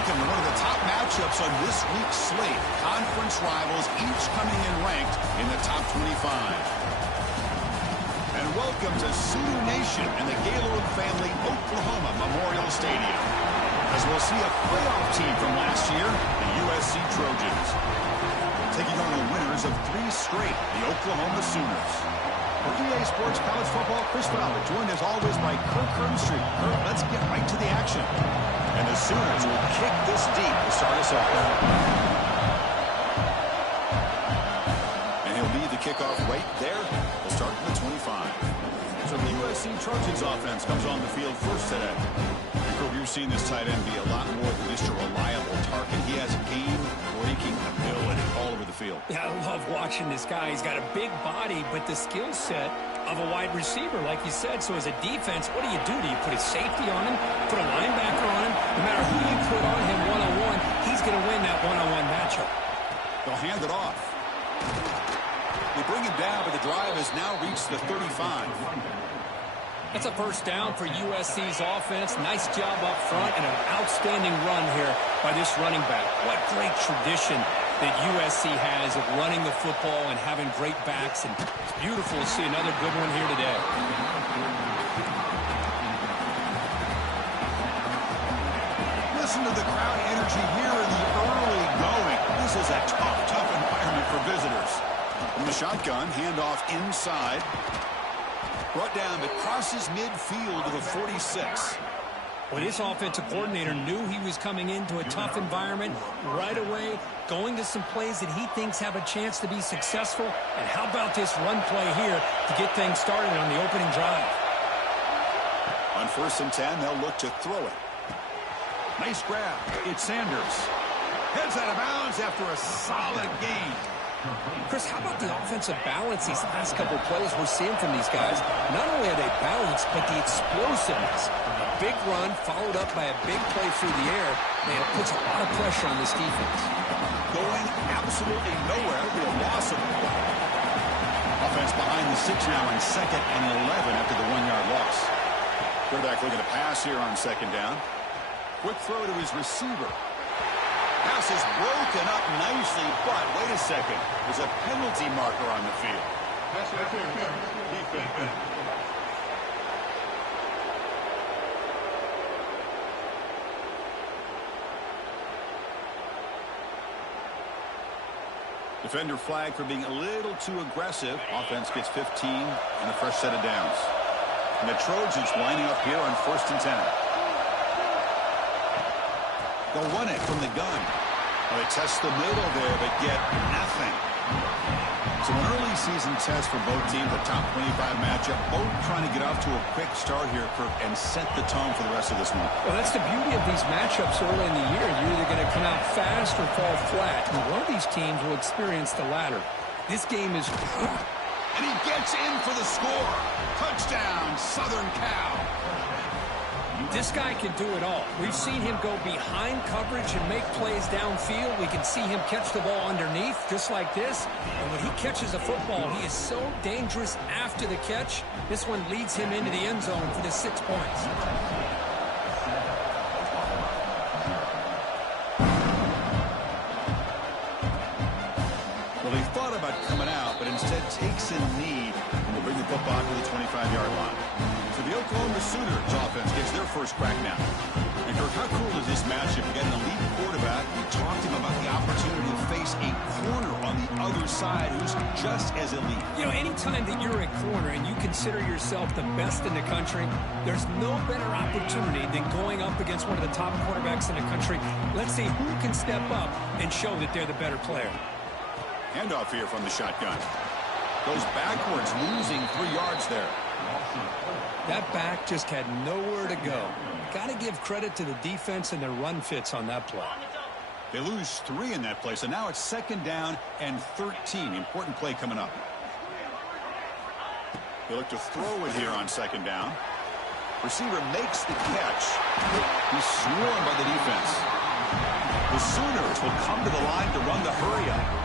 welcome to one of the top matchups on this week's slate. Conference rivals, each coming in ranked in the top 25. And welcome to Sioux Nation and the Gaylord family Oklahoma Memorial Stadium, as we'll see a playoff team from last year, the USC Trojans, taking on the winners of 3 straight, the Oklahoma Sooners. For EA Sports College Football, Chris Fowler, joined as always by Kirk Hermstreet. Kirk, let's get right to the action. And the Sooners will kick this deep to start us off. And he'll lead the kickoff right there. We'll start from the 25. So the USC Trojans offense comes on the field first today. And Kirk, you've seen this tight end be a lot more than just a reliable target. He has game-breaking ability all over the field. Yeah, I love watching this guy. He's got a big body, but the skill set of a wide receiver, like you said. So as a defense, what do? Do you put a safety on him, put a linebacker on him? No matter who you put on him one-on-one, he's going to win that one-on-one matchup. They'll hand it off. They bring him down, but the drive has now reached the 35. That's a first down for USC's offense. Nice job up front and an outstanding run here by this running back. What great tradition that USC has of running the football and having great backs. And it's beautiful to see another good one here today. Listen to the crowd energy here in the early going. This is a tough environment for visitors. From the shotgun, handoff inside. Brought down, but crosses midfield to the 46. Well, this offensive coordinator knew he was coming into a tough environment right away, going to some plays that he thinks have a chance to be successful. And how about this run play here to get things started on the opening drive? On 1st and 10, they'll look to throw it. Nice grab. It's Sanders. Heads out of bounds after a solid gain. Chris, how about the offensive balance these last couple of plays we're seeing from these guys? Not only are they balanced, but the explosiveness. A big run followed up by a big play through the air. Man, it puts a lot of pressure on this defense. Going absolutely nowhere. It'll be a loss of ball. Offense behind the 6 now on 2nd and 11 after the 1-yard loss. Quarterback looking to pass here on 2nd down. Quick throw to his receiver. Pass is broken up nicely, but wait a second. There's a penalty marker on the field. Defender flag for being a little too aggressive. Offense gets 15 and a fresh set of downs. And the Trojans lining up here on 1st and 10. They'll run it from the gun. Well, they test the middle there, but get nothing. So an early season test for both teams, a top 25 matchup. Both trying to get off to a quick start here, Kirk, and set the tone for the rest of this one. Well, that's the beauty of these matchups early in the year. You're either going to come out fast or fall flat. And one of these teams will experience the latter. This game is... And he gets in for the score. Touchdown, Southern Cal. This guy can do it all. We've seen him go behind coverage and make plays downfield. We can see him catch the ball underneath, just like this. And when he catches a football, he is so dangerous after the catch. This one leads him into the end zone for the 6 points. Well, he thought about coming out, but instead takes a knee and will bring the football to the 25-yard line. So the Oklahoma Sooners offense gets their first crack now. And Kirk, how cool is this matchup? You got an elite quarterback. We talked to him about the opportunity to face a corner on the other side who's just as elite. You know, anytime that you're a corner and you consider yourself the best in the country, there's no better opportunity than going up against one of the top quarterbacks in the country. Let's see who can step up and show that they're the better player. Handoff here from the shotgun. Goes backwards, losing 3 yards there. That back just had nowhere to go. Got to give credit to the defense and their run fits on that play. They lose 3 in that play, so now it's 2nd down and 13. Important play coming up. They look to throw it here on 2nd down. Receiver makes the catch. He's swarmed by the defense. The Sooners will come to the line to run the hurry-up.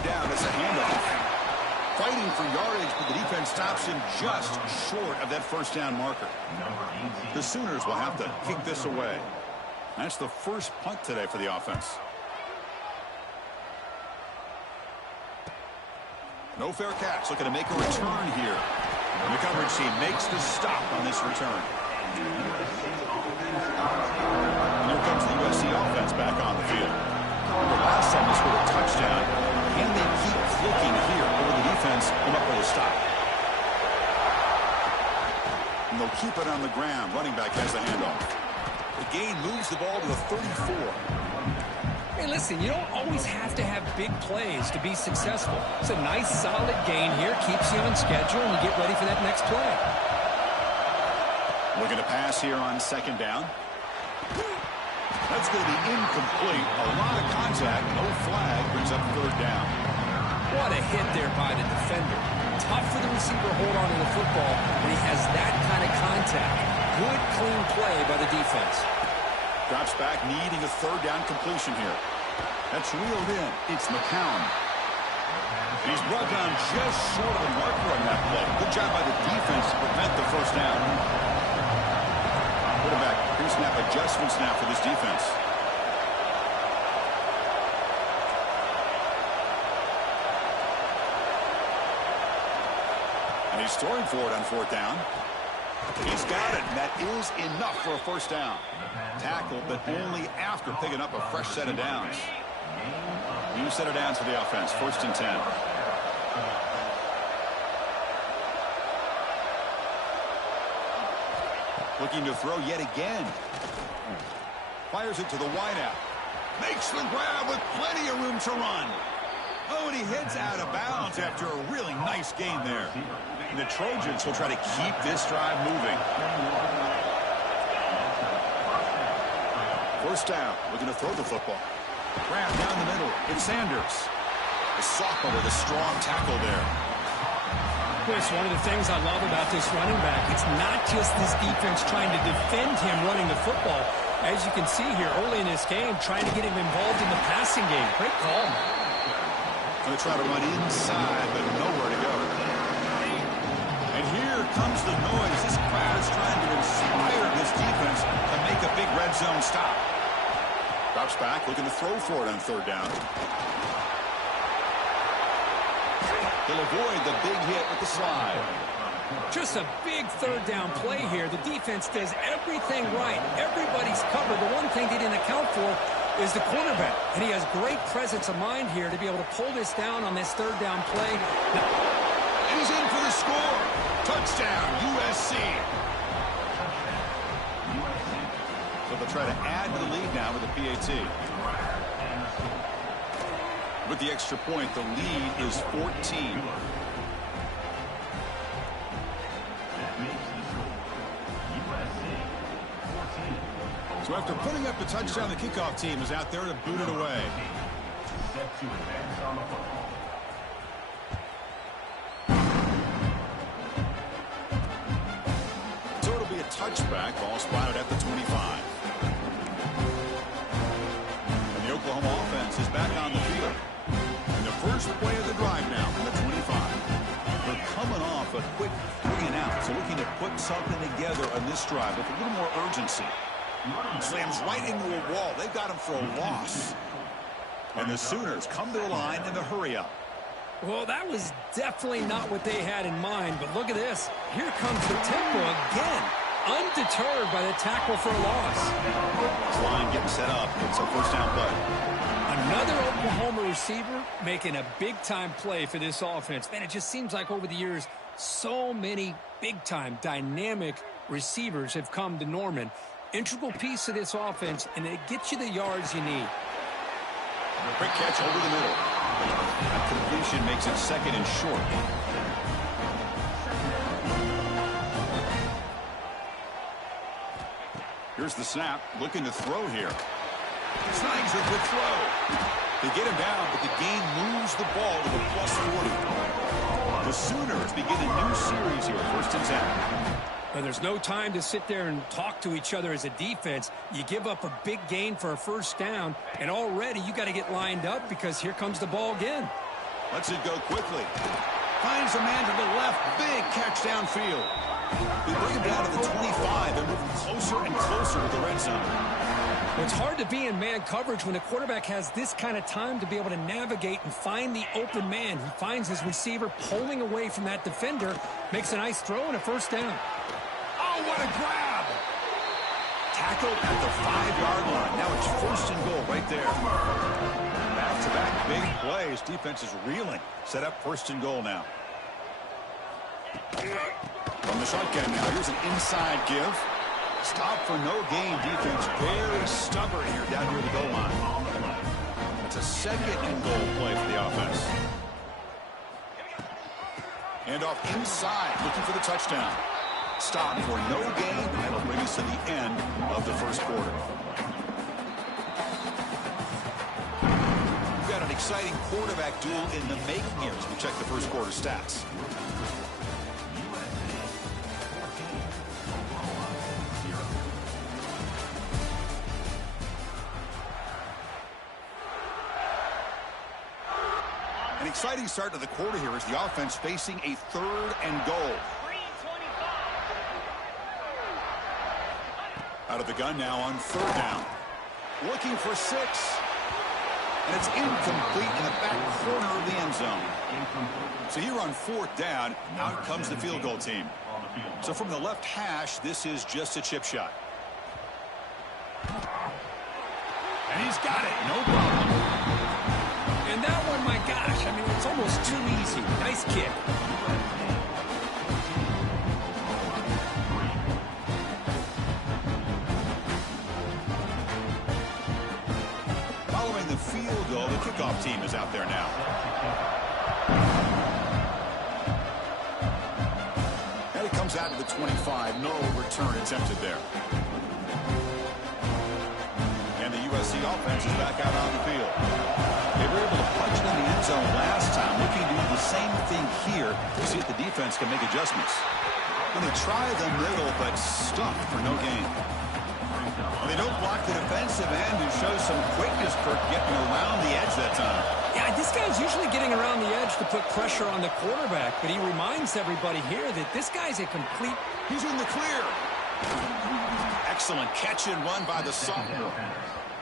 Down, it's a handoff. fighting for yardage, but the defense stops him just short of that first down marker. The Sooners will have to kick this away. That's the first punt today for the offense. No fair catch. Looking to make a return here. And the coverage team makes the stop on this return. And here comes the USC offense back on the field. The last time they scored a touchdown. Can they keep flicking here, or will the defense come up with a stop? And they'll keep it on the ground. Running back has the handoff. The gain moves the ball to the 34. Hey, listen, you don't always have to have big plays to be successful. It's a nice, solid gain here. Keeps you on schedule, and you get ready for that next play. Looking to pass here on second down. That's going to be incomplete. A lot of contact. No flag. Brings up third down. What a hit there by the defender. Tough for the receiver to hold on to the football when he has that kind of contact. Good, clean play by the defense. Drops back, needing a third down completion here. That's reeled in. It's McCown. And he's brought down just short of the marker on that play. Good job by the defense to prevent the first down. Quarterback pre-snap adjustments now for this defense. And he's throwing for it on fourth down. He's got it, and that is enough for a first down. Tackle, but only after picking up a fresh set of downs. New set of downs for the offense. 1st and 10. Looking to throw yet again. Fires it to the wideout. Makes the grab with plenty of room to run. Oh, and he heads out of bounds after a really nice gain there. And the Trojans will try to keep this drive moving. First down, looking to throw the football. Grab down the middle. It's Sanders. The sophomore with a strong tackle there. Chris, one of the things I love about this running back, it's not just this defense trying to defend him running the football. As you can see here early in this game, trying to get him involved in the passing game. Great call. Going to try to run inside, but nowhere to go. And here comes the noise. This crowd is trying to inspire this defense to make a big red zone stop. Drops back, looking to throw for it on third down. He'll avoid the big hit with the slide. Just a big third down play here. The defense does everything right. Everybody's covered. The one thing they didn't account for is the quarterback. And he has great presence of mind here to be able to pull this down on this third down play. Now, and he's in for the score. Touchdown, USC. So they'll try to add to the lead now with a PAT. With the extra point, the lead is 14. So after putting up the touchdown, the kickoff team is out there to boot it away. So it'll be a touchback, ball spotted at the 25. And the Oklahoma offense is back on the field. And the first play of the drive now from the 25. They're coming off a quick 3-and-out, so looking to put something together on this drive with a little more urgency. Slams right into a wall. They've got him for a loss. And the Sooners come to the line in the hurry-up. well, that was definitely not what they had in mind, but look at this. Here comes the tempo again. Undeterred by the tackle for a loss. This line getting set up. It's a first down play. Another Oklahoma receiver making a big-time play for this offense. Man, it just seems like over the years, so many big-time, dynamic receivers have come to Norman. Integral piece of this offense, and it gets you the yards you need. Quick catch over the middle. That completion makes it second and short. Here's the snap, looking to throw here. Snags a good throw. They get him down, but the gain moves the ball to the plus 40. The Sooners begin a new series here, first and 10. But there's no time to sit there and talk to each other as a defense. You give up a big gain for a first down, and already you got to get lined up because here comes the ball again. Lets it go quickly. Finds a man to the left. Big catch downfield. They bring him down to the 25. They're moving closer and closer to the red zone. It's hard to be in man coverage when the quarterback has this kind of time to be able to navigate and find the open man. He finds his receiver pulling away from that defender, makes a nice throw and a first down. Oh, what a grab! Tackled at the 5-yard line. Now it's first and goal right there. Back-to-back big plays. Defense is reeling. Set up first and goal now. From the shotgun now. Here's an inside give. Stop for no gain. Defense very stubborn here down near the goal line. It's a second and goal play for the offense. And off inside, looking for the touchdown. Stop for no gain. That'll bring us to the end of the first quarter. We've got an exciting quarterback duel in the making here as we check the first quarter stats. An exciting start to the quarter here as the offense facing a third and goal. Out of the gun now on third down. Looking for 6. And it's incomplete in the back corner of the end zone. So here on fourth down, out comes the field goal team. So from the left hash, this is just a chip shot. And he's got it. No problem. And that one, my gosh, I mean, it's almost too easy. Nice kick. Following the field goal, the kickoff team is out there now. And it comes out to the 25. No return attempted there. And the USC offense is back out on the field. They were able to punch it in the end zone last time. Looking to do the same thing here to see if the defense can make adjustments. When they try the middle, but stuffed for no gain. Well, they don't block the defensive end and show some quickness for getting around the edge that time. Yeah, this guy's usually getting around the edge to put pressure on the quarterback, but he reminds everybody here that this guy's a complete... He's in the clear. Excellent catch and run by the sophomore.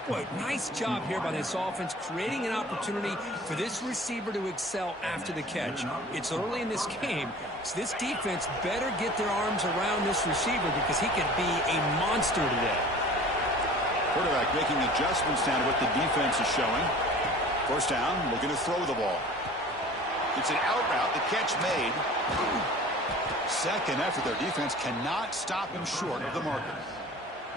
Boy, nice job here by this offense, creating an opportunity for this receiver to excel after the catch. It's early in this game, so this defense better get their arms around this receiver because he could be a monster today. Quarterback making adjustments down to what the defense is showing. First down, looking to throw the ball. It's an out route, the catch made. Second effort, their defense cannot stop him short of the marker.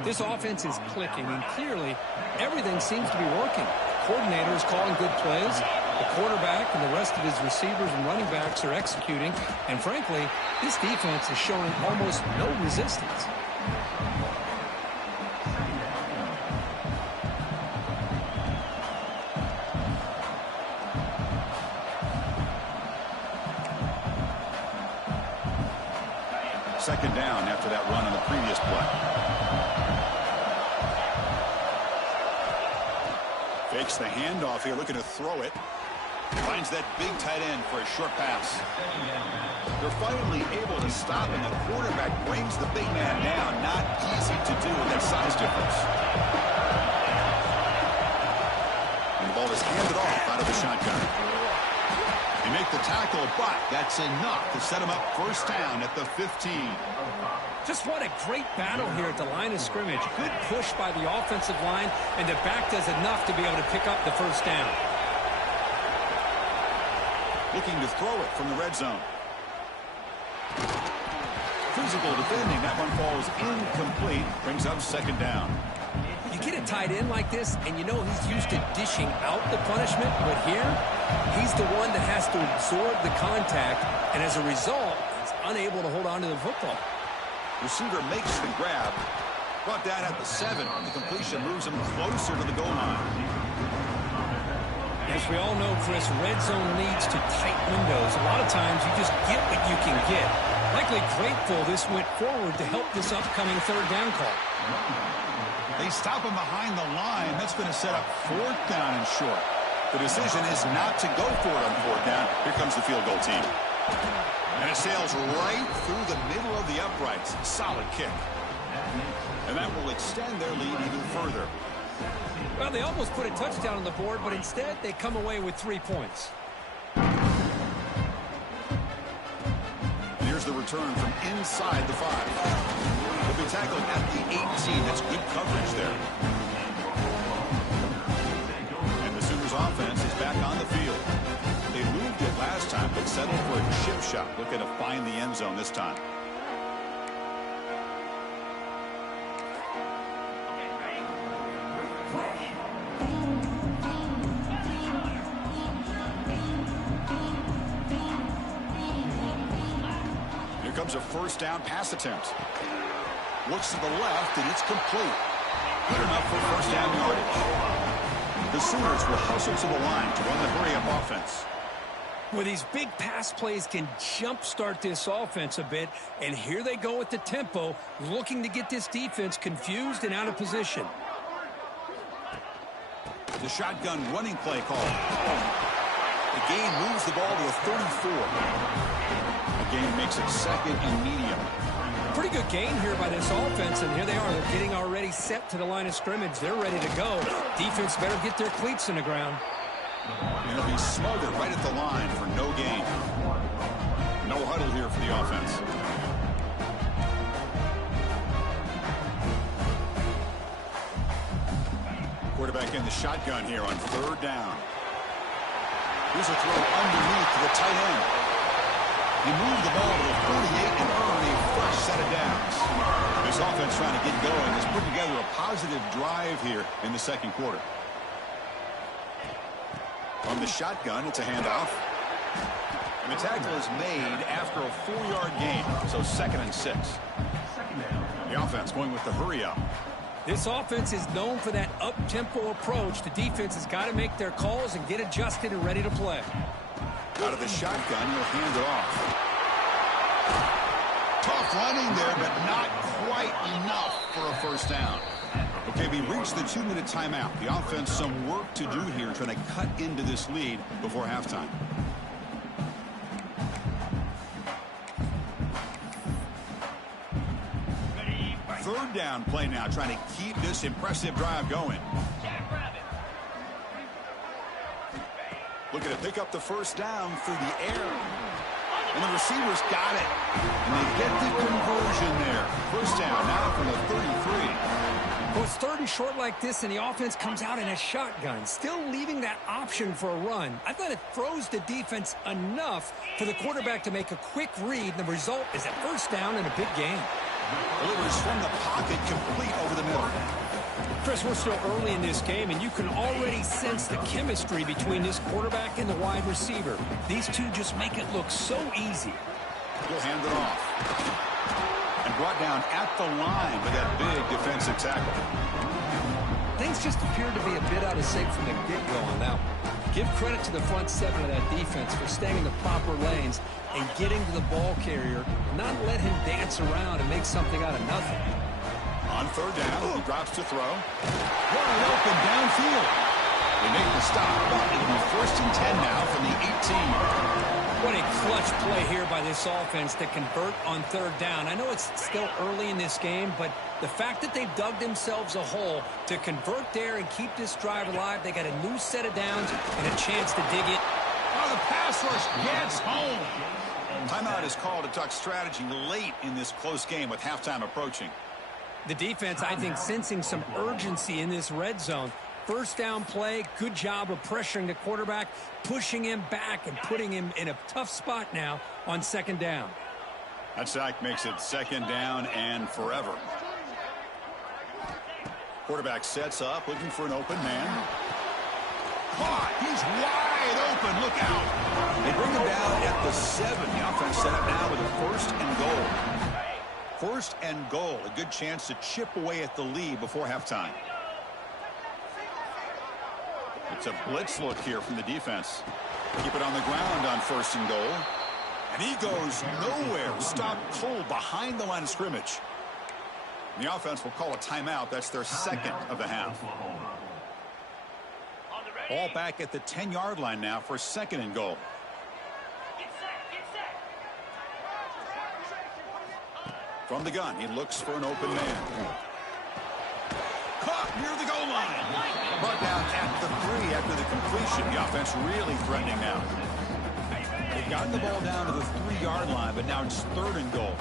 This offense is clicking, and clearly everything seems to be working. The coordinator is calling good plays. The quarterback and the rest of his receivers and running backs are executing. And frankly, this defense is showing almost no resistance. Second down after that run on the previous play. Fakes the handoff here, looking to throw it. Finds that big tight end for a short pass. They're finally able to stop, and the quarterback brings the big man down. Not easy to do with that size difference. And the ball is handed off out of the shotgun. They make the tackle, but that's enough to set him up first down at the 15. Just what a great battle here at the line of scrimmage. Good push by the offensive line, and the back does enough to be able to pick up the first down. Looking to throw it from the red zone. Physical defending. That one falls incomplete. Brings up second down. You get a tight end like this, and you know he's used to dishing out the punishment, but here, he's the one that has to absorb the contact, and as a result, he's unable to hold on to the football. Receiver makes the grab. Brought down at the 7. The completion moves him closer to the goal line. As we all know, Chris, red zone leads to tight windows. A lot of times you just get what you can get. Likely grateful this went forward to help this upcoming third down call. They stop him behind the line. That's going to set up fourth down and short. The decision is not to go for it on fourth down. Here comes the field goal team. And it sails right through the middle of the uprights. Solid kick. And that will extend their lead even further. Well, they almost put a touchdown on the board, but instead they come away with 3 points. Here's the return from inside the 5. He'll be tackled at the 18. That's good coverage there. And the Sooners offense is back on the field. They moved it last time, but settled for a chip shot. Looking to find the end zone this time. Here comes a first down pass attempt. Looks to the left, and it's complete. Good enough for first down yardage. The Sooners will hustle to the line to run the hurry-up offense. Well, these big pass plays can jumpstart this offense a bit, and here they go with the tempo, looking to get this defense confused and out of position. The shotgun running play call. The gain moves the ball to a 34. The gain makes it second and medium. Pretty good gain here by this offense, and here they are. They're getting already set to the line of scrimmage. They're ready to go. Defense better get their cleats in the ground. And it'll be smothered right at the line for no gain. No huddle here for the offense. Quarterback in the shotgun here on third down. Here's a throw underneath to the tight end. He moved the ball to the 48 and earned a fresh set of downs. This offense trying to get going has put together a positive drive here in the second quarter. On the shotgun, it's a handoff. And the tackle is made after a 4-yard gain, so second and 6. The offense going with the hurry-up. This offense is known for that up-tempo approach. The defense has got to make their calls and get adjusted and ready to play. Out of the shotgun, he'll hand it off. Tough running there, but not quite enough for a first down. Okay, we reached the 2-minute timeout. The offense some work to do here, trying to cut into this lead before halftime. Third down play now, trying to keep this impressive drive going. Looking to pick up the first down through the air. And the receivers got it. And they get the conversion there. First down now from the 33. Well, it's third and short like this, and the offense comes out in a shotgun, still leaving that option for a run. I thought it throws the defense enough for the quarterback to make a quick read, and the result is a first down and a big gain. Delivers from the pocket, complete over the middle. Chris, we're still early in this game, and you can already sense the chemistry between this quarterback and the wide receiver. These two just make it look so easy. He'll hand it off. And brought down at the line with that big defensive tackle. Things just appeared to be a bit out of sync from the get-go on that one. Give credit to the front seven of that defense for staying in the proper lanes and getting to the ball carrier, not let him dance around and make something out of nothing. On third down, he drops to throw. Wide open downfield. They make the stop, but it'll be first and 10 now from the 18. What a clutch play here by this offense to convert on third down. I know it's still early in this game, but the fact that they've dug themselves a hole to convert there and keep this drive alive, they got a new set of downs and a chance to dig it. Oh, the pass rush gets home. Timeout is called to talk strategy late in this close game with halftime approaching. The defense, I think, sensing some urgency in this red zone. First down play, good job of pressuring the quarterback, pushing him back and putting him in a tough spot now on second down. That sack makes it second down and forever. Quarterback sets up, looking for an open man. Caught! He's wide open. Look out! They bring him down at the 7. The offense set up now with a first and goal. First and goal. A good chance to chip away at the lead before halftime. It's a blitz look here from the defense. Keep it on the ground on first and goal. And he goes nowhere. Stopped cold behind the line of scrimmage. And the offense will call a timeout. That's their second of the half. Ball back at the 10-yard line now for second and goal. From the gun, he looks for an open man. Caught near the goal line. Brought down at the 3 after the completion. The offense really threatening now. They've gotten the ball down to the 3-yard line, but now it's 3rd and goal.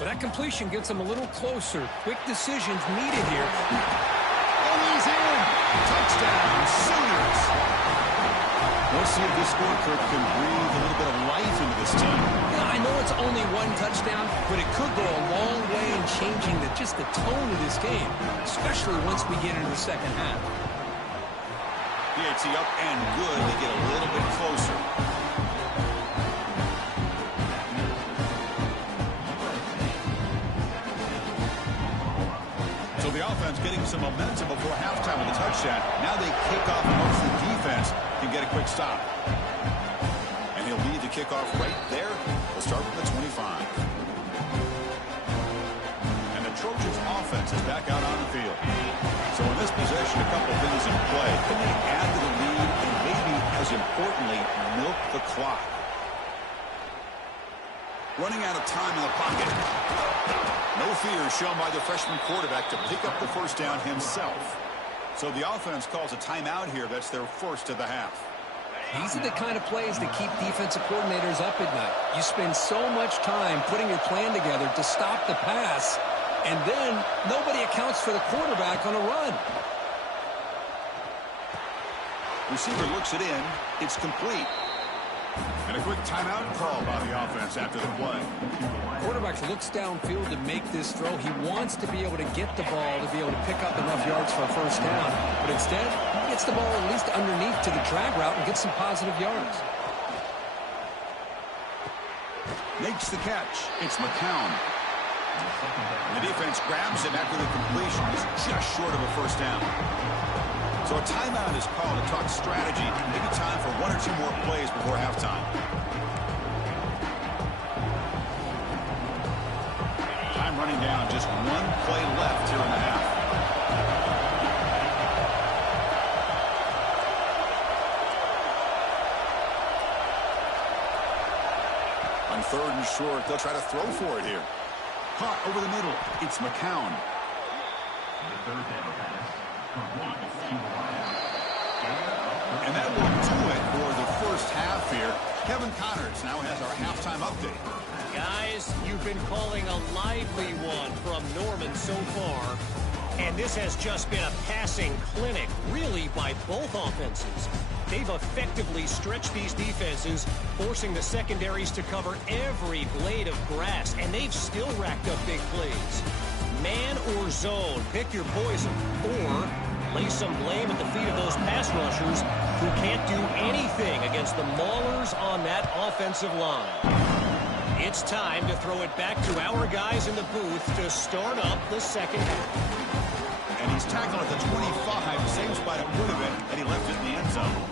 Well, that completion gets them a little closer. Quick decisions needed here. And he's in. Touchdown, Sooners. Let's see if this score, Kirk, can breathe a little bit of life into this team. Yeah, I know it's only 1 touchdown, but it could go a long way in changing just the tone of this game, especially once we get into the second half. PAT up and good. They get a little bit closer. So the offense getting some momentum before halftime with a touchdown. Now they kick off and hopes the defense can get a quick stop. And he'll lead the kickoff right there. We'll start from the 25. And the Trojans offense is back out on the field. So in this possession, a couple things in play. Can they add to the lead and maybe, as importantly, milk the clock? Running out of time in the pocket. No fear shown by the freshman quarterback to pick up the first down himself. So the offense calls a timeout here. That's their first of the half. These are the kind of plays that keep defensive coordinators up at night. You spend so much time putting your plan together to stop the pass, and then nobody accounts for the quarterback on a run. Receiver looks it in. It's complete. And a quick timeout call by the offense after the play. Quarterback looks downfield to make this throw. He wants to be able to get the ball to be able to pick up enough yards for a first down. But instead, he gets the ball at least underneath to the drag route and gets some positive yards. Makes the catch. It's McCown. The defense grabs him after the completion. He's just short of a first down. So a timeout is called to talk strategy. Maybe time for 1 or 2 more plays before halftime. Time running down. Just 1 play left here in the half. On 3rd and short, they'll try to throw for it here. Caught over the middle. It's McCown. And that will do it for the first half here. Kevin Connors now has our halftime update. Guys, you've been calling a lively one from Norman so far. And this has just been a passing clinic, really, by both offenses. They've effectively stretched these defenses, forcing the secondaries to cover every blade of grass, and they've still racked up big plays. Man or zone, pick your poison, or lay some blame at the feet of those pass rushers who can't do anything against the maulers on that offensive line. It's time to throw it back to our guys in the booth to start up the second half. And he's tackled at the 25, same spot it would have been, and he left it in the end zone.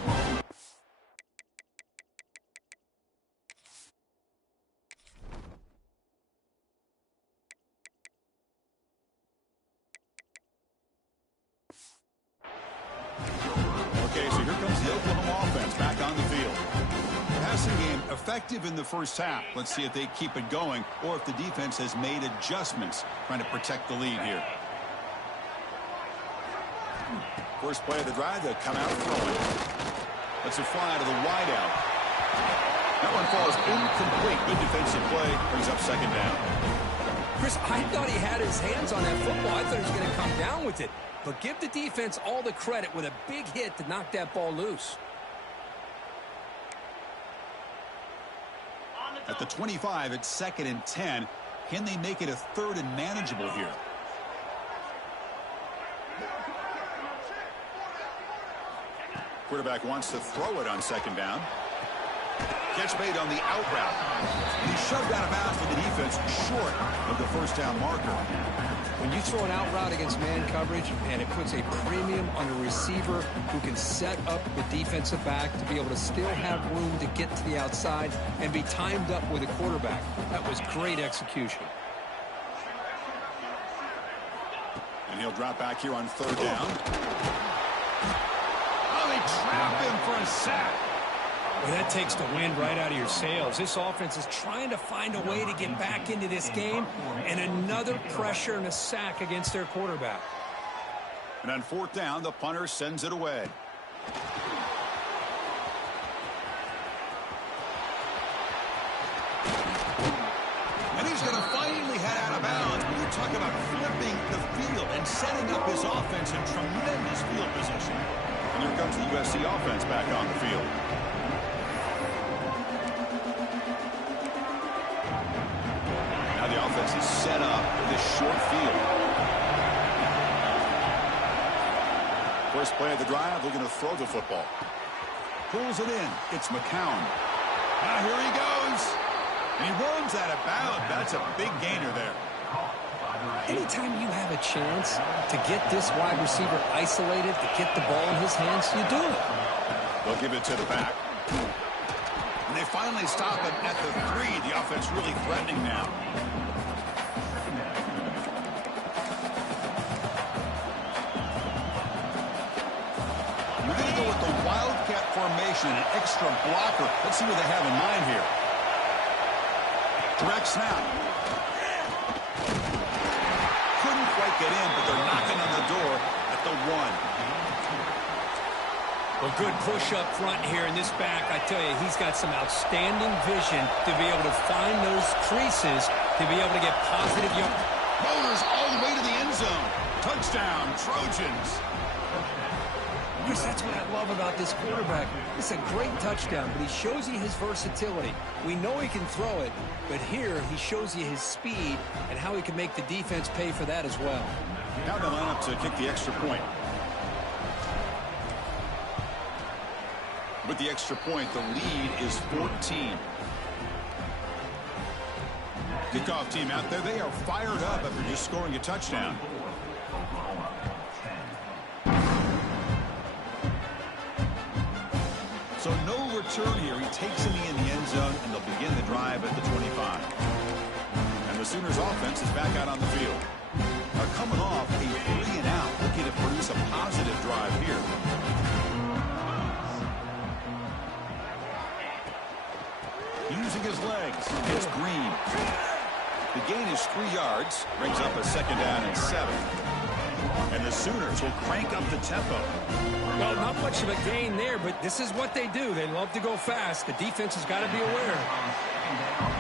Okay, so here comes the Oklahoma offense back on the field. Passing game effective in the first half. Let's see if they keep it going or if the defense has made adjustments trying to protect the lead here. First play of the drive, they'll come out throwing. Let's it fly to the wideout. That one falls incomplete. Good defensive play. Brings up second down. Chris, I thought he had his hands on that football. I thought he was going to come down with it. But give the defense all the credit with a big hit to knock that ball loose. At the 25, it's 2nd and 10. Can they make it a 3rd and manageable here? Quarterback wants to throw it on 2nd down. Catch made on the out route. He's shoved out of bounds with the defense short of the first down marker. When you throw an out route against man coverage, and it puts a premium on a receiver who can set up the defensive back to be able to still have room to get to the outside and be timed up with a quarterback. That was great execution. And he'll drop back here on 3rd down. Oh, they trap him for a sack. Well, that takes the wind right out of your sails. This offense is trying to find a way to get back into this game, and another pressure and a sack against their quarterback. And on fourth down, the punter sends it away. And he's going to finally head out of bounds. When you talk about flipping the field and setting up his offense in tremendous field position. And here comes the USC offense back on the field. Now the offense is set up for this short field. First play of the drive, they're going to throw the football. Pulls it in. It's McCown. Now here he goes. And he runs out of bounds. That's a big gainer there. Anytime you have a chance to get this wide receiver isolated, to get the ball in his hands, you do it. They'll give it to the back. And they finally stop him at the 3. The offense really threatening now. We're going to go with the Wildcat formation, an extra blocker. Let's see what they have in mind here. Direct snap. Couldn't quite get in, but they're knocking on the door at the 1. Well, good push up front here in this back. I tell you, he's got some outstanding vision to be able to find those creases, to be able to get positive yards. Motors all the way to the end zone. Touchdown, Trojans. Chris, that's what I love about this quarterback. It's a great touchdown, but he shows you his versatility. We know he can throw it, but here he shows you his speed and how he can make the defense pay for that as well. Now they line up to kick the extra point. With the extra point, the lead is 14. Kickoff team out there, they are fired up after just scoring a touchdown. So no return here. He takes it in the end zone, and they'll begin the drive at the 25. And the Sooners offense is back out on the field. Are coming off a 3-and-out, looking to produce a positive drive here. Using his legs, it's Green. The gain is 3 yards, brings up a 2nd down and 7. And the Sooners will crank up the tempo. Well, not much of a gain there, but this is what they do. They love to go fast. The defense has got to be aware.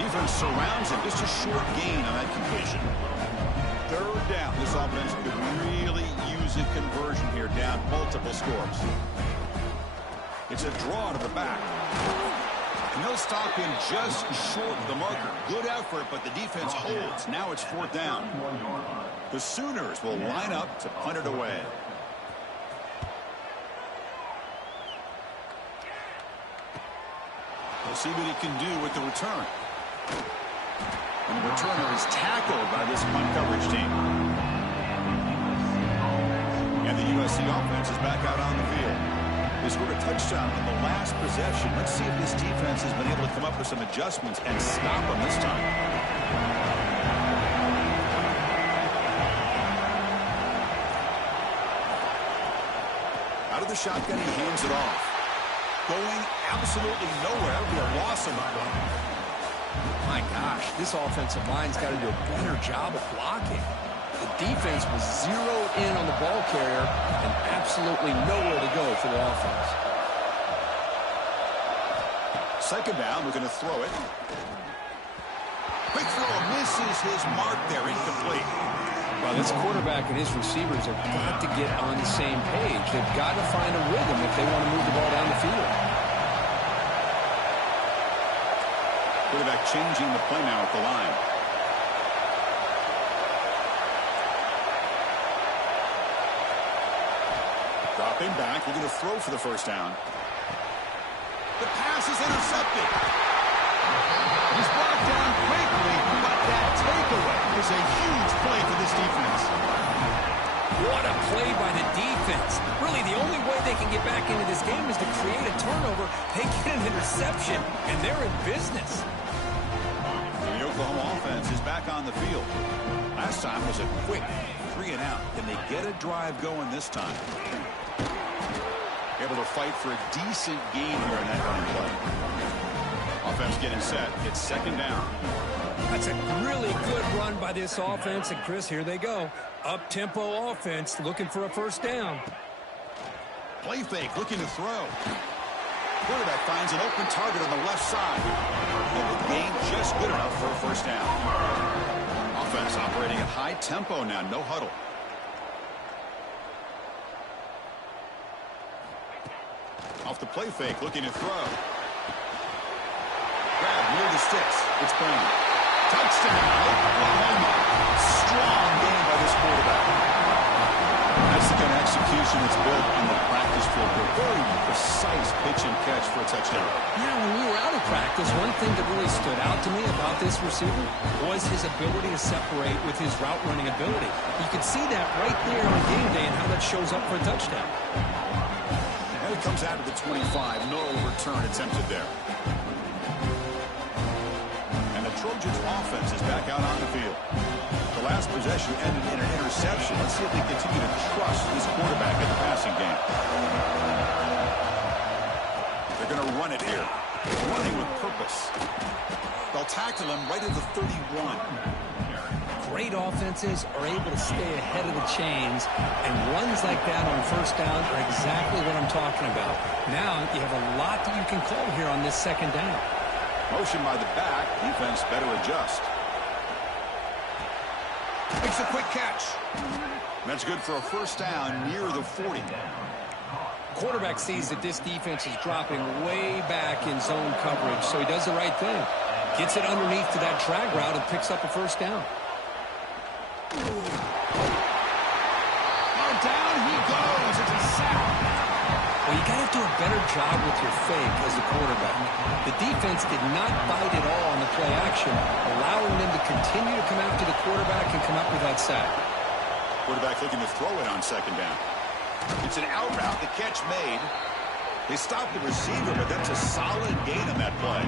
Defense surrounds him. Just a short gain on that completion. 3rd down. This offense could really use a conversion here, down multiple scores. It's a draw to the back. And they'll stop him just short of the marker. Good effort, but the defense holds. Now it's 4th down. The Sooners will line up to punt it away. We'll see what he can do with the return. And the returner is tackled by this punt coverage team. And the USC offense is back out on the field. They scored a touchdown on the last possession. Let's see if this defense has been able to come up with some adjustments and stop them this time. Out of the shotgun, he hands it off. Going absolutely nowhere. That would be a loss of the ball. My gosh, this offensive line's got to do a better job of blocking. The defense was zeroed in on the ball carrier and absolutely nowhere to go for the offense. 2nd down, we're going to throw it. Quick throw, misses his mark there, incomplete. Well, this quarterback and his receivers have got to get on the same page. They've got to find a rhythm if they want to move the ball down the field. Quarterback changing the play now at the line. Dropping back, we're going to throw for the 1st down. The pass is intercepted. He's brought down quickly, but that takeaway is a huge play for this defense. What a play by the defense. Really, the only way they can get back into this game is to create a turnover. They get an interception, and they're in business. The Oklahoma offense is back on the field. Last time was a quick 3-and-out. Can they get a drive going this time? able to fight for a decent gain here in that running play. Offense getting set. It's second down. That's a really good run by this offense. And, Chris, here they go. Up-tempo offense looking for a first down. Play fake, looking to throw. Quarterback finds an open target on the left side. And the gain just good enough for a first down. Offense operating at high tempo now. No huddle. Off the play fake, looking to throw. Grab near the sticks. It's Brown. Touchdown, Oklahoma. Strong game by this quarterback. That's the kind of execution that's built on the practice field. A very precise pitch and catch for a touchdown. Yeah, when we were out of practice, one thing that really stood out to me about this receiver was his ability to separate with his route running ability. You could see that right there on game day and how that shows up for a touchdown. And it comes out of the 25. No return attempted there. And the Trojans offense is back out on the field. The last possession ended in an interception. Let's see if they continue to trust this quarterback in the passing game. They're going to run it here. Running with purpose. They'll tackle him right at the 31. Great offenses are able to stay ahead of the chains, and runs like that on first down are exactly what I'm talking about. Now you have a lot that you can call here on this second down. Motion by the back. Defense better adjust. Makes a quick catch. That's good for a first down near the 40. Quarterback sees that this defense is dropping way back in zone coverage, so he does the right thing. Gets it underneath to that drag route and picks up a first down. Oh, down he goes. It's a sack. Well, you got to do a better job with your fake as a quarterback. The defense did not bite at all on the play action, allowing them to continue to come after the quarterback and come up with that sack. Quarterback looking to throw it on second down. It's an out route. The catch made. They stopped the receiver, but that's a solid gain on that play.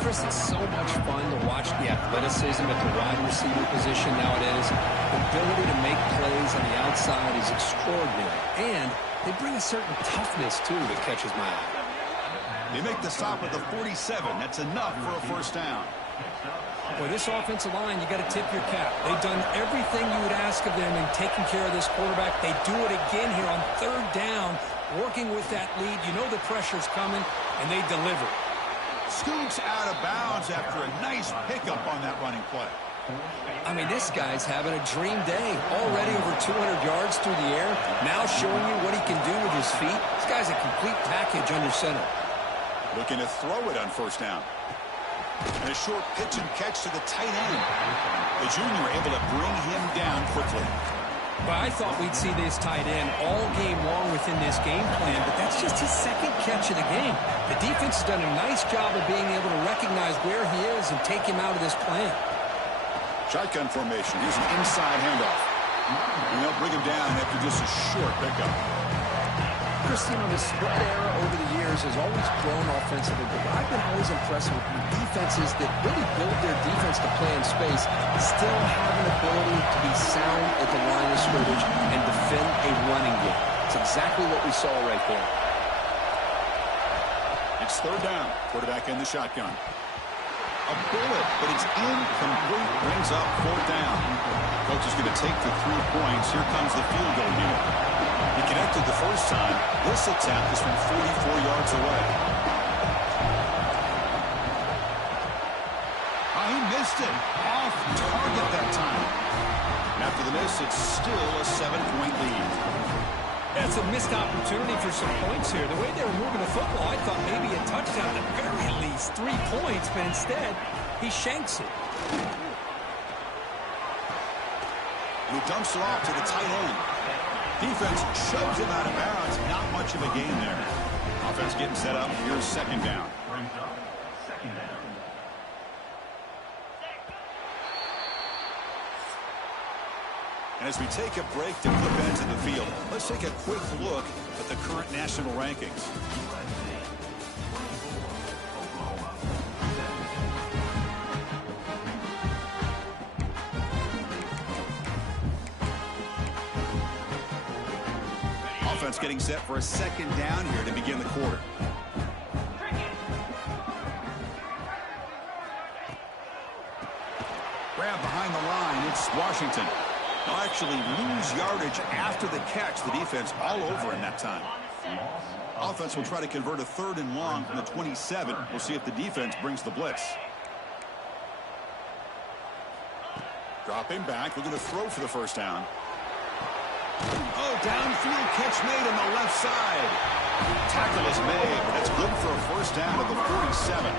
Chris, it's so much fun to watch the athleticism at the wide receiver position nowadays. The ability to make plays on the outside is extraordinary. And they bring a certain toughness, too, that catches my eye. They make the stop at the 47. That's enough for a first down. Boy, this offensive line, you got to tip your cap. They've done everything you would ask of them in taking care of this quarterback. They do it again here on third down, working with that lead. You know the pressure's coming, and they deliver. Scoots out of bounds after a nice pickup on that running play. I mean, this guy's having a dream day. Already over 200 yards through the air. Now showing you what he can do with his feet. This guy's a complete package under center. Looking to throw it on first down. And a short pitch and catch to the tight end. The junior able to bring him down quickly. But I thought we'd see this tight end all game long within this game plan, but that's just his second catch of the game. The defense has done a nice job of being able to recognize where he is and take him out of this plan. Shotgun formation. Here's an inside handoff. And they'll bring him down after just a short pickup. Chris, you know, the spread era over the years has always grown offensively, but I've been always impressed with defenses that really build their defense to play in space, still have an ability to be sound at the line of scrimmage and defend a running game. It's exactly what we saw right there. It's third down. Quarterback in the shotgun. A bullet, but it's incomplete. Brings up fourth down. Coach is going to take the 3 points. Here comes the field goal unit. He connected the first time. This attempt is from 44 yards away. Oh, he missed it. Off target that time. And after the miss, it's still a 7-point lead. That's a missed opportunity for some points here. The way they were moving the football, I thought maybe a touchdown at the very least. 3 points, but instead, he shanks it. He dumps it off to the tight end. Defense shoves him out of bounds. Not much of a gain there. Offense getting set up. Here's second down. And as we take a break to flip ends in the field, let's take a quick look at the current national rankings. offense getting set for a second down here to begin the quarter. Grab behind the line. It's Washington. They'll actually lose yardage after the catch. The defense all over him that time. Offense will try to convert a 3rd and long from the 27. We'll see if the defense brings the blitz. Dropping back. Looking to throw for the first down. Oh, downfield catch made on the left side. Tackle is made. That's good for a first down at the 47.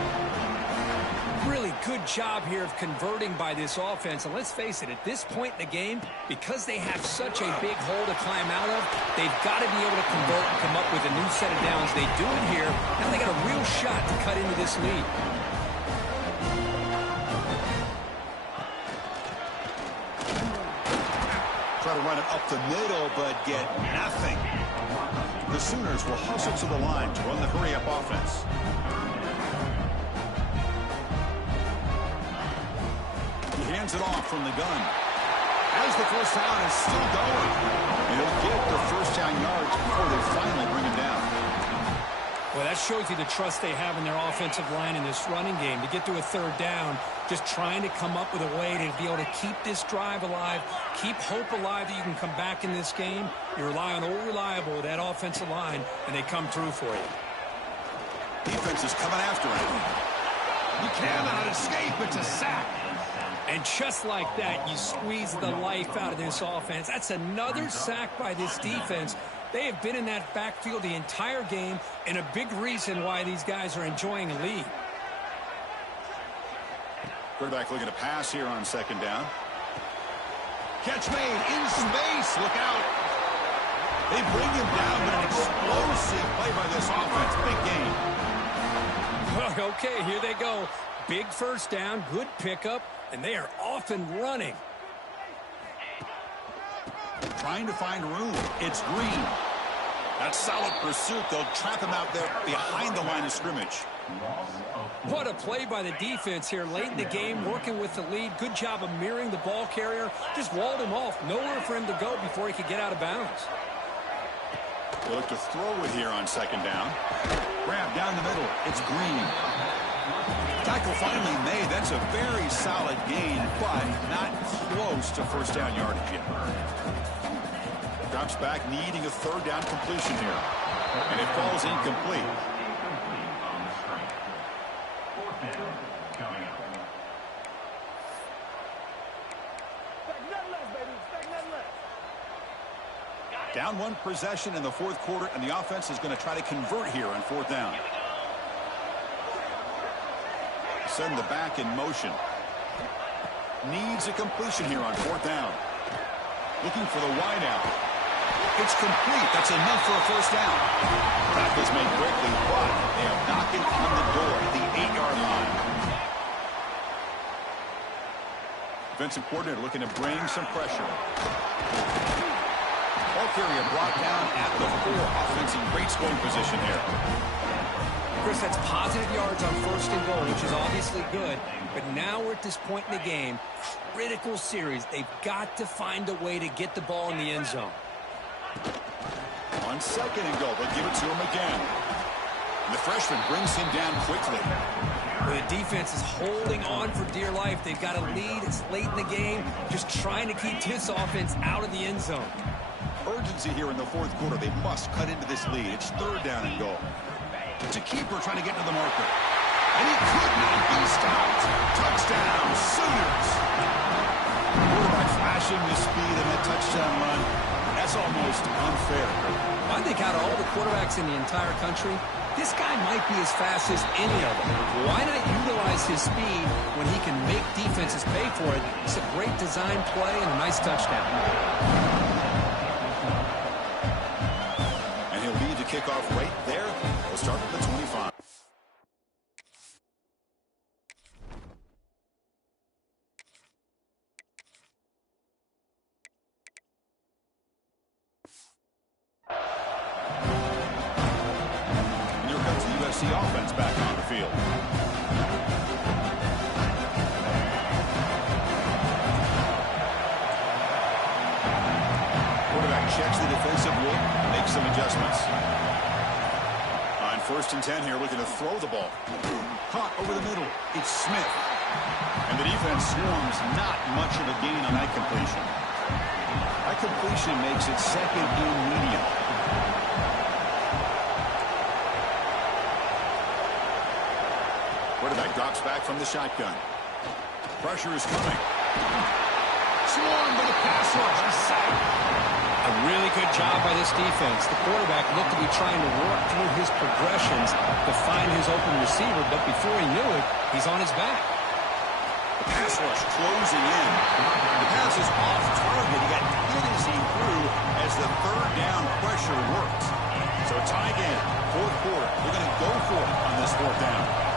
Really good job here of converting by this offense. And let's face it, at this point in the game, because they have such a big hole to climb out of, they've got to be able to convert and come up with a new set of downs. They do it here. Now they got a real shot to cut into this lead. Try to run it up the middle, but get nothing. The Sooners will hustle to the line to run the hurry-up offense. He hands it off from the gun. As the first down is still going. And he'll get the first down yards before they finally bring him down. Well, that shows you the trust they have in their offensive line in this running game. To get to a 3rd down, just trying to come up with a way to be able to keep this drive alive, keep hope alive that you can come back in this game. You rely on Old Reliable, that offensive line, and they come through for you. Defense is coming after him. He cannot escape. It's a sack. And just like that, you squeeze the life out of this offense. That's another sack by this defense. They have been in that backfield the entire game, and a big reason why these guys are enjoying a lead. Quarterback looking to pass here on 2nd down. Catch made in space. Look out. They bring him down, but an explosive play by this offense. Big game. Okay, here they go. Big first down, good pickup, and they are off and running. Trying to find room. It's Green. That's solid pursuit. They'll trap him out there behind the line of scrimmage. What a play by the defense here late in the game, working with the lead. Good job of mirroring the ball carrier. Just walled him off. Nowhere for him to go before he could get out of bounds. They look to throw it here on 2nd down. Grab down the middle. It's Green. Tackle finally made. That's a very solid gain, but not close to first down yardage yet. Drops back, needing a 3rd down completion here. And it falls incomplete. Down 1 possession in the 4th quarter, and the offense is going to try to convert here on 4th down. Send the back in motion. Needs a completion here on 4th down. Looking for the wide out. It's complete. That's enough for a first down. Tackle's made quickly, but they are knocking on the door at the 8-yard line. Defensive coordinator looking to bring some pressure. Ball carrier brought down at the 4. Offense in great scoring position here. Chris, that's positive yards on 1st and goal, which is obviously good. But now we're at this point in the game. Critical series. They've got to find a way to get the ball in the end zone. On 2nd and goal, they'll give it to him again. And the freshman brings him down quickly. Well, the defense is holding on for dear life. They've got a lead. It's late in the game. Just trying to keep this offense out of the end zone. Urgency here in the 4th quarter. They must cut into this lead. It's 3rd down and goal. It's a keeper trying to get to the marker. And he could not be stopped. Touchdown, Sooners. Quarterback flashing the speed in that touchdown run. That's almost unfair. I think out of all the quarterbacks in the entire country, this guy might be as fast as any of them. Why not utilize his speed when he can make defenses pay for it? It's a great design play and a nice touchdown. And he'll lead the kickoff right there. We'll start at the 25. And here comes the USC offense back on the field. Quarterback checks the defensive look, makes some adjustments. On 1st and 10 here, looking to throw the ball. Caught over the middle. It's Smith. And the defense swarms, not much of a gain on that completion. That completion makes it 2nd and medium. Quarterback drops back from the shotgun. Pressure is coming. Swarmed by the pass rush. He's sacked. A really good job by this defense. The quarterback looked to be trying to work through his progressions to find his open receiver, but before he knew it, he's on his back. The pass rush closing in. The pass is off target. He got hit as he threw as the 3rd down pressure worked. So a tie game, 4th quarter. They're going to go for it on this 4th down.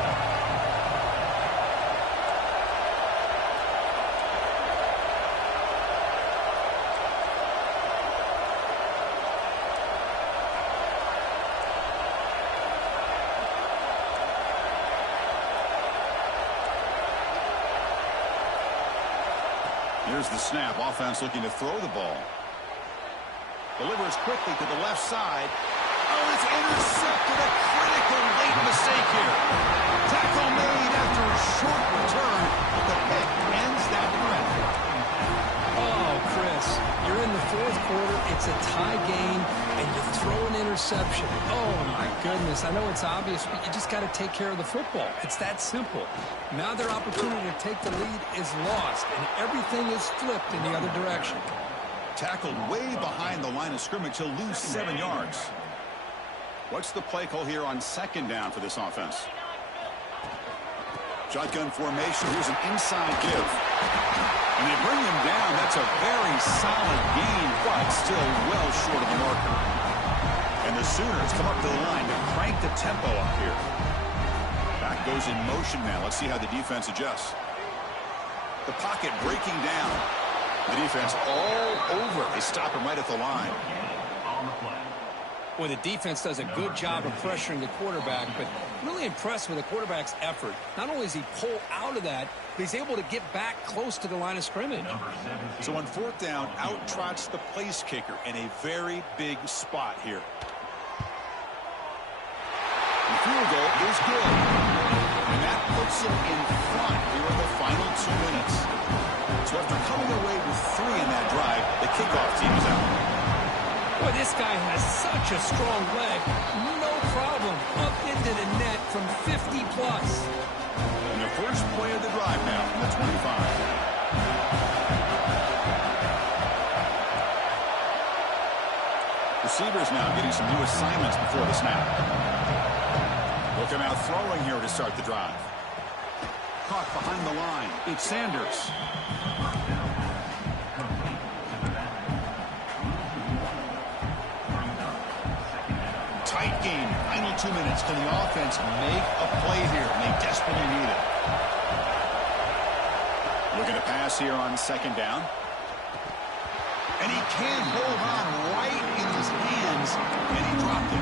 Here's the snap. Offense looking to throw the ball. Delivers quickly to the left side. Oh, it's intercepted. A critical late mistake here. Tackle made after a short return, but the pick ends that threat. Oh, Chris, you're in the 4th quarter. It's a tie game, and you throw an interception. Oh, my goodness. I know it's obvious, but you just got to take care of the football. It's that simple. Now their opportunity to take the lead is lost, and everything is flipped in the other direction. Tackled way behind the line of scrimmage. He'll lose 7 yards. What's the play call here on 2nd down for this offense? Shotgun formation. Here's an inside give. And they bring him down. That's a very solid gain, but still well short of the marker. And the Sooners come up to the line to crank the tempo up here. Back goes in motion now. Let's see how the defense adjusts. The pocket breaking down. The defense all over. They stop him right at the line. Well, the defense does a good job of pressuring the quarterback, but really impressed with the quarterback's effort. Not only does he pull out of that, but he's able to get back close to the line of scrimmage. So on 4th down, out trots the place kicker in a very big spot here. The field goal is good. And that puts him in front here in the final 2 minutes. So after coming away with 3 in that drive, the kickoff team is out. Boy, this guy has such a strong leg. No problem. Up into the net from 50 plus. And the first play of the drive now from the 25. Receivers now getting some new assignments before the snap. Looking out throwing here to start the drive. Caught behind the line. It's Sanders. Tight game. Final 2 minutes. Can the offense make a play here? They desperately need it. Looking to pass here on 2nd down. And he can't hold on right in his hands. And he dropped it.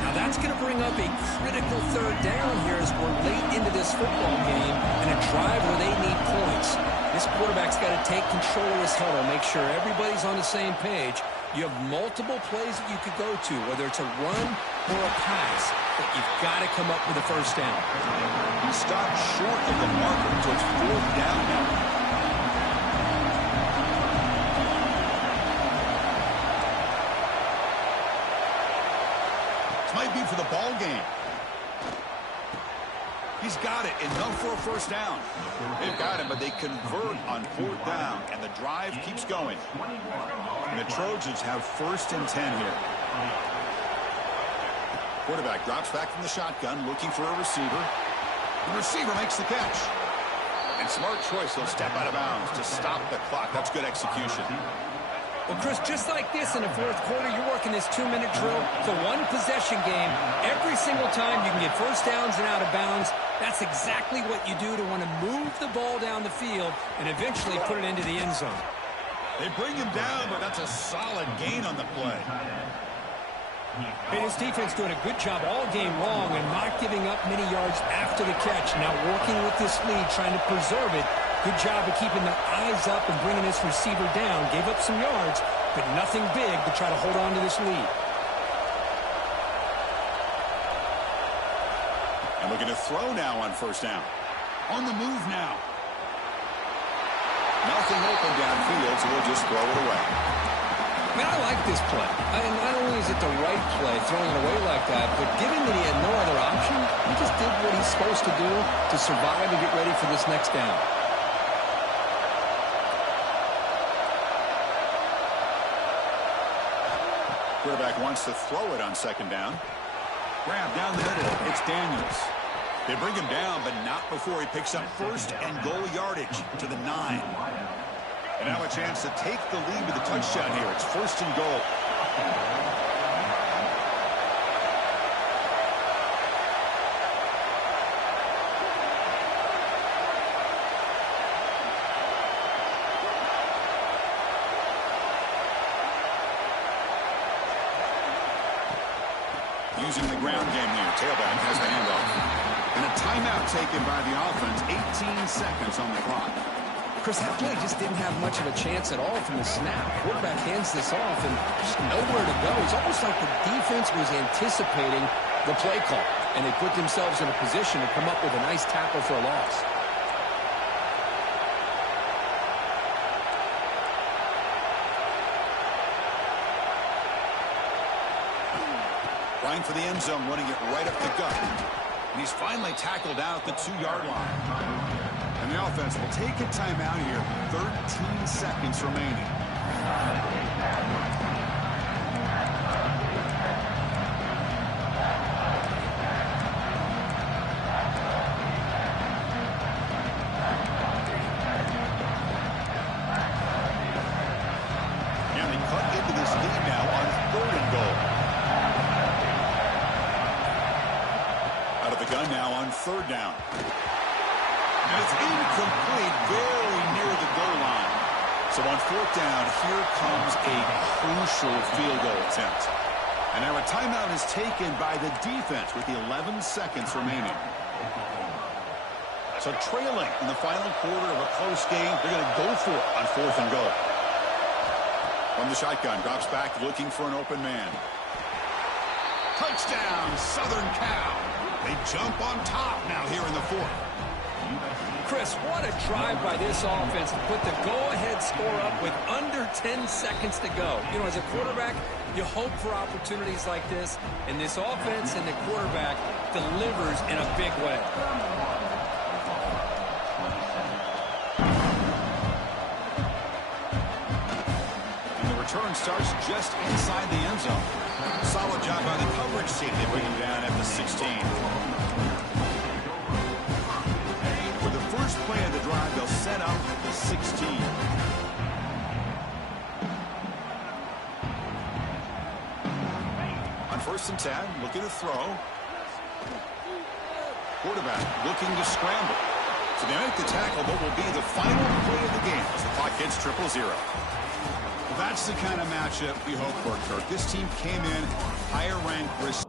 Now that's going to bring up a critical 3rd down here as we're late into this football game and a drive where they need points. This quarterback's got to take control of this huddle, make sure everybody's on the same page. You have multiple plays that you could go to, whether it's a run or a pass, but you've got to come up with a 1st down. He stopped short of the marker, so it's 4th down now. This might be for the ball game. He's got it. Enough for a 1st down. They've got him, but they convert on 4th down, and the drive keeps going. And the Trojans have 1st and 10 here. Quarterback drops back from the shotgun, looking for a receiver. The receiver makes the catch. And smart choice, he'll step out of bounds to stop the clock. That's good execution. Well, Chris, just like this in the 4th quarter, you're working this 2-minute drill. It's a 1-possession game. Every single time you can get 1st downs and out of bounds. That's exactly what you do to want to move the ball down the field and eventually put it into the end zone. They bring him down, but that's a solid gain on the play. And his defense doing a good job all game long and not giving up many yards after the catch. Now working with this lead, trying to preserve it. Good job of keeping the eyes up and bringing this receiver down. Gave up some yards, but nothing big to try to hold on to this lead. Looking to throw now on first down. On the move now. Nothing open downfield, so we'll just throw it away. Man, I like this play. Not only is it the right play, throwing it away like that, but given that he had no other option, he just did what he's supposed to do to survive and get ready for this next down. Quarterback wants to throw it on second down. Grab down the middle. It's Daniels. They bring him down, but not before he picks up first and goal yardage to the 9. And now a chance to take the lead with a touchdown here. It's first and goal. Using the ground game here. Tailback has the handoff. And a timeout taken by the offense. 18 seconds on the clock. Chris, that play just didn't have much of a chance at all from the snap. Quarterback hands this off and just nowhere to go. It's almost like the defense was anticipating the play call, and they put themselves in a position to come up with a nice tackle for a loss. Flying for the end zone, running it right up the gut. And he's finally tackled out at the 2-yard line. And the offense will take a timeout here. 13 seconds remaining. And they cut into this lead now on 3rd and goal. Out of the gun now on 3rd down. And it's incomplete, very near the goal line. So on 4th down, here comes a crucial field goal attempt. And now a timeout is taken by the defense with the 11 seconds remaining. So trailing in the final quarter of a close game, they're going to go for it on 4th and goal. From the shotgun, drops back looking for an open man. Touchdown, Southern Cal. They jump on top now here in the 4th. Chris, what a drive by this offense to put the go-ahead score up with under 10 seconds to go. You know, as a quarterback, you hope for opportunities like this, and this offense and the quarterback delivers in a big way. And the return starts just inside the end zone. Solid job by the coverage team. They bring him down at the 16. First play of the drive, they'll set up the 16. On 1st and 10, looking to throw. Quarterback looking to scramble. So they make the tackle, but will be the final play of the game as the clock hits 0-0. Well, that's the kind of matchup we hope for, Kirk. This team came in higher ranked.